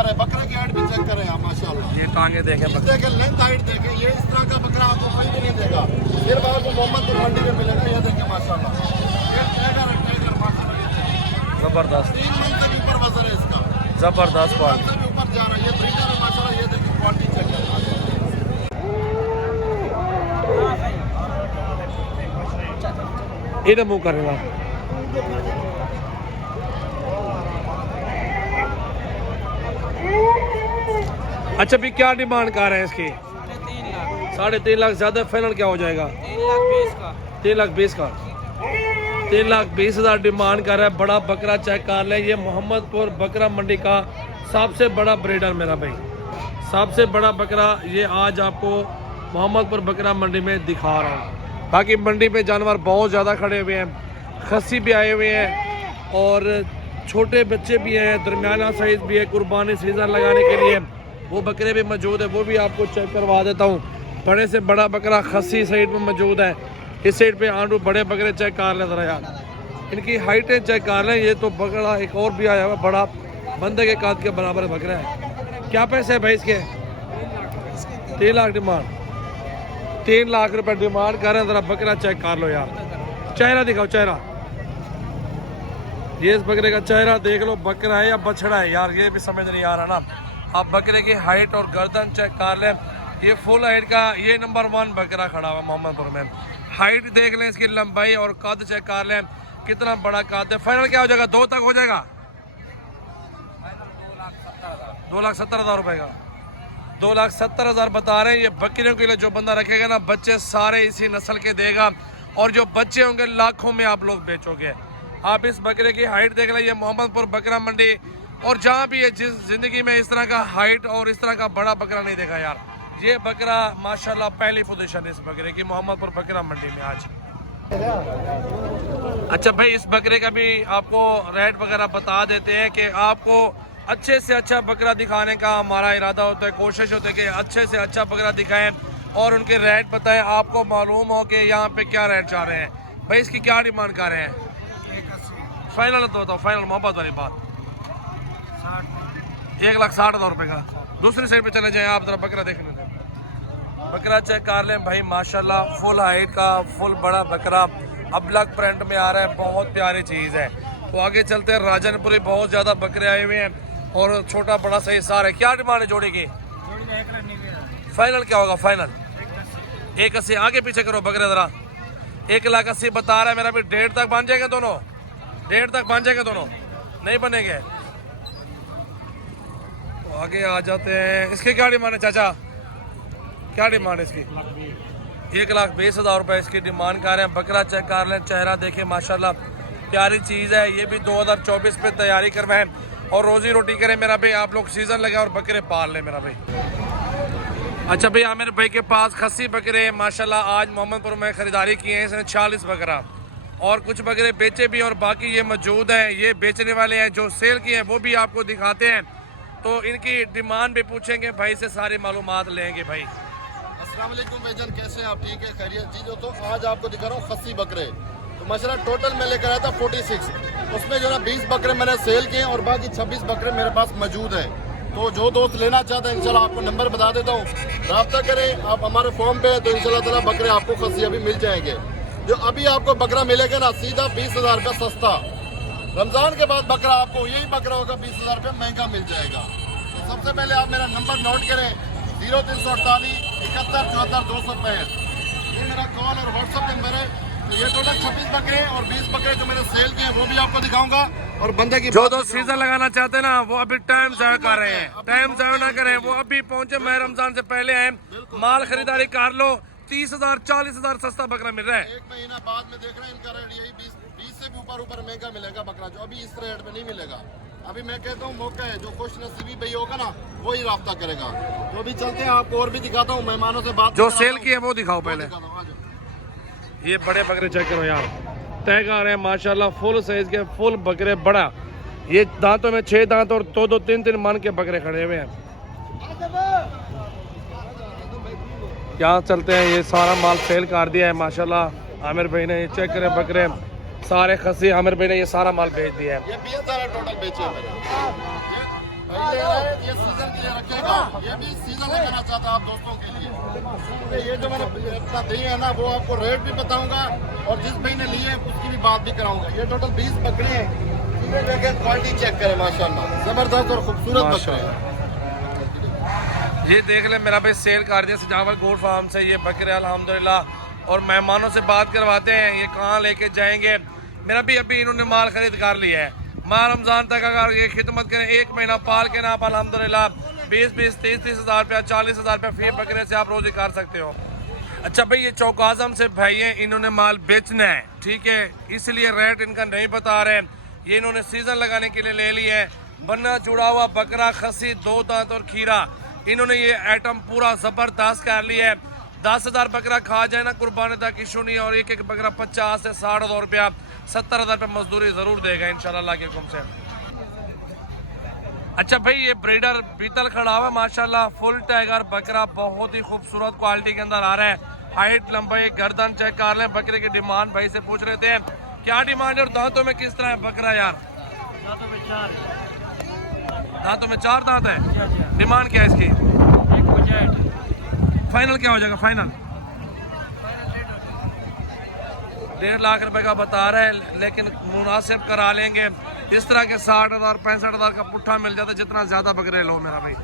Number है। बकरे की हाइट भी चेक करें आप माशाल्लाह। ये टांगे देखें, देखें लेंथ हाइट देखें। ये इस तरह का बकरा आपको कहीं भी नहीं देगा, सिर्फ आपको मोहम्मदपुर मंडी में मिलेगा। ये देखें माशाल्लाह, ये टाइगर माशाल्लाह जबरदस्त, 3 मन से भी ऊपर वजन है इसका, जबरदस्त 3 मन से भी ऊपर जा रहा है। ये ब्रीडर है माशाल्लाह। ये देखिए क्वालिटी चेक करें। इधर मुंह करेगा। अच्छा भी क्या डिमांड कर रहे हैं इसकी? 3.5 लाख। ज्यादा फाइनल क्या हो जाएगा? 3,20,000 का। 3,20,000 डिमांड कर रहा है। बड़ा बकरा चेक कर लें। ये मोहम्मदपुर बकरा मंडी का सबसे बड़ा ब्रीडर मेरा भाई, सबसे बड़ा बकरा ये आज आपको मोहम्मदपुर बकरा मंडी में दिखा रहा हूँ। बाकी मंडी में जानवर बहुत ज़्यादा खड़े हुए हैं, खस्सी भी आए हुए हैं और छोटे बच्चे भी हैं, दरमियाना साइज भी है। कुर्बानी सीजन लगाने के लिए वो बकरे भी मौजूद है, वो भी आपको चेक करवा देता हूँ। बड़े से बड़ा बकरा खस्सी साइड में मौजूद है। इस साइड पे आंडू बड़े बकरे चेक कर लें ज़रा यार, इनकी हाइटें चेक कर लें। ये तो बकरा एक और भी आया हुआ बड़ा, बंदे के काद के बराबर बकरा है। क्या पैसे है भाई इसके? 3 लाख डिमांड, 3 लाख रुपए डिमांड कर रहे हैं। ज़रा बकरा चेक कर लो यार, चेहरा दिखाओ चेहरा। ये इस बकरे का चेहरा देख लो, बकरा है या बछड़ा है यार, ये भी समझ नहीं आ रहा ना। आप बकरे की हाइट और गर्दन चेक कर लें। ये फुल हाइट का ये नंबर 1 बकरा खड़ा हुआ मोहम्मदपुर में। हाइट देख लें, इसकी लंबाई और कद चेक कर लें, कितना बड़ा कद है। फाइनल क्या हो जाएगा? 2 तक हो जाएगा? 2,70,000 रुपए का। 2,70,000 बता रहे हैं। ये बकरियों के लिए जो बंदा रखेगा ना, बच्चे सारे इसी नस्ल के देगा और जो बच्चे होंगे लाखों में आप लोग बेचोगे। आप इस बकरे की हाइट देख लें। ये मोहम्मदपुर बकरा मंडी और जहाँ भी है, जिस जिंदगी में इस तरह का हाइट और इस तरह का बड़ा बकरा नहीं देखा यार। ये बकरा माशाल्लाह पहली पोजीशन है इस बकरे की मोहम्मदपुर बकरा मंडी में आज। अच्छा भाई, इस बकरे का भी आपको रेट वगैरह बता देते हैं कि आपको अच्छे से अच्छा बकरा दिखाने का हमारा इरादा होता है, कोशिश होती है कि अच्छे से अच्छा बकरा दिखाएं और उनके रेट बताएं, आपको मालूम हो कि यहाँ पे क्या रेट चाह रहे हैं। भाई इसकी क्या डिमांड कर रहे हैं? फाइनल तो बताओ, फाइनल मोहब्बत वाली बात। 1,60,000 रुपए का। दूसरी साइड पे चले जाएं आप, जरा बकरा देखने दें। बकरा चेक कर लें भाई माशाल्लाह, फुल हाइट का फुल बड़ा बकरा, अबलग प्रिंट में आ रहा है, बहुत प्यारी चीज़ है। तो आगे चलते हैं। राजनपुरी बहुत ज़्यादा बकरे आए हुए हैं और छोटा बड़ा सही सार है। क्या डिमांड है जोड़ी की? फाइनल क्या होगा? फाइनल 1,80,000। आगे पीछे करो बकरे ज़रा। 1,80,000 बता रहा है मेरा भी। 1.5 तक बन जाएंगे दोनों? 1.5 तक बन जाएंगे दोनों? नहीं बनेंगे तो आगे आ जाते हैं। इसकी क्या डिमांड है चाचा? क्या डिमांड है इसकी? 1,20,000 रुपए इसकी डिमांड कर रहे हैं। बकरा चेक कर लें, चेहरा देखें माशाल्लाह, प्यारी चीज़ है। ये भी 2024 पे तैयारी करवाएं और रोजी रोटी करें मेरा भाई। आप लोग सीजन लगाए और बकरे पाल लें मेरा भाई। अच्छा भाई, आमिर भाई के पास खस्सी बकरे माशाल्लाह आज मोहम्मदपुर में खरीदारी की है इसने 40 बकरा और कुछ बकरे बेचे भी और बाकी ये मौजूद हैं। ये बेचने वाले हैं, जो सेल किए हैं वो भी आपको दिखाते हैं। तो इनकी डिमांड भी पूछेंगे भाई से, सारी मालूमात लेंगे भाई। अस्सलाम वालेकुम भाईजान, कैसे हैं आप? ठीक है, खैरियत चीज़ हो। तो आज आपको दिखा रहा हूँ खस्सी बकरे। तो माशाल्लाह टोटल मैं लेकर आया था 46, उसमें जो ना 20 बकरे मैंने सेल किए और बाकी 26 बकरे मेरे पास मौजूद हैं। तो जो दोस्त लेना चाहते हैं इंशाल्लाह आपको नंबर बता देता हूँ, रब्ता करें आप हमारे फॉर्म पे, तो इंशाल्लाह ताला बकरे आपको खस्सी अभी मिल जाएंगे। जो अभी आपको बकरा मिलेगा ना सीधा 20,000 रुपये सस्ता। रमज़ान के बाद बकरा आपको यही बकरा होगा 20,000 रुपये महंगा मिल जाएगा। तो सबसे पहले आप मेरा नंबर नोट करें, 0348 71 74 265। ये मेरा कॉल और व्हाट्सअप नंबर है। तो ये टोटल 26 बकरे और 20 बकरे जो मैंने सेल किए वो भी आपको दिखाऊंगा। और बंदे की जो दोस्त सीजन लगाना चाहते हैं ना, वो अभी टाइम ज़ाया कर रहे हैं। टाइम ज़ाया ना करें, वो अभी पहुंचे। मैं रमजान से पहले आए, माल खरीदारी कर लो। 30,000 40,000 सस्ता बकरा मिल रहा है। 1 महीना बाद में देख रहे हैं इनका रेट यही 20 से भी ऊपर महंगा मिलेगा बकरा, जो अभी इस रेट में नहीं मिलेगा। अभी मैं कहता हूँ मौका है, जो खुश नसीबी भाई होगा ना वही राब्ता करेगा। तो अभी चलते हैं, आपको और भी दिखाता हूँ, मेहमानों से बात जो सेल की है वो दिखाओ पहले। ये बड़े बकरे चेक करो यार, तय कर रहे हैं माशाल्लाह, फुल साइज के फुल बकरे। बड़ा ये दांतों में 6 दांत और 2-2 3-3 मन के बकरे खड़े हुए हैं। यहाँ चलते हैं। ये सारा माल सेल कर दिया है माशाल्लाह आमिर भाई ने। ये चेक करें बकरे सारे खस्सी, आमिर भाई ने ये सारा माल बेच दिया है। ये 20,000 टोटल बेचे हैं मैंने। ये के लिए रखेगा, ये भी सीजन लगाना चाहता हूँ आप दोस्तों के लिए। तो ये जो मैंने इतना दी है ना, वो आपको रेट भी बताऊंगा और जिस भाई ने ली है उसकी भी बात भी कराऊंगा। ये टोटल 20 बकरे हैं, ये देखें, क्वालिटी चेक करें, माशाल्लाह जबरदस्त और खूबसूरत बकरे हैं। ये देख ले मेरा भाई सेल कर दिया सजावल गोट फार्म से ये बकरे अल्हम्दुलिल्लाह, और मेहमानों से बात करवाते हैं ये कहाँ लेके जाएंगे। मेरा भी अभी इन्होंने माल खरीद कर लिया है, माह रमजान तक अगर ये खिदमत करें 1 महीना पाल के ना आप अल्हम्दुलिल्लाह 20-20, 30-30 हज़ार रुपया, 40 हज़ार रुपया फी बकरे से आप रोजी कर सकते हो। अच्छा भाई ये चौक आजम से भाई हैं, इन्होंने माल बेचना है, ठीक है, इसलिए रेट इनका नहीं बता रहे। ये इन्होंने सीजन लगाने के लिए ले लिया है। बन्ना जुड़ा हुआ बकरा, खसी, 2 दांत और खीरा, इन्होंने ये आइटम पूरा जबरदस्त कर लिया है। 10,000 बकरा खा जाए ना कुर्बानी तक इशू नहीं है, और एक एक बकरा 50 से 60 हज़ार रुपया, 70,000 रुपया मजदूरी जरूर देगा इंशाल्लाह अल्लाह के हुक्म से। अच्छा भाई ये ब्रीडर पीतल खड़ा हुआ है माशाल्लाह, फुल टाइगर बकरा, बहुत ही खूबसूरत क्वालिटी के अंदर आ रहा है। हाइट, लंबाई, गर्दन चेक कर लें। बकरे की डिमांड भाई से पूछ रहे थे क्या डिमांड है और दांतों में किस तरह है बकरा यार? दांतों में 4 दांत है। डिमांड क्या है इसकी? फाइनल क्या हो जाएगा? फाइनल 1.5 लाख रुपए का बता रहे हैं, लेकिन मुनासिब करा लेंगे। इस तरह के 60,000 65,000 का पुट्ठा मिल जाता है, जितना ज्यादा बकरे लो मेरा भाई।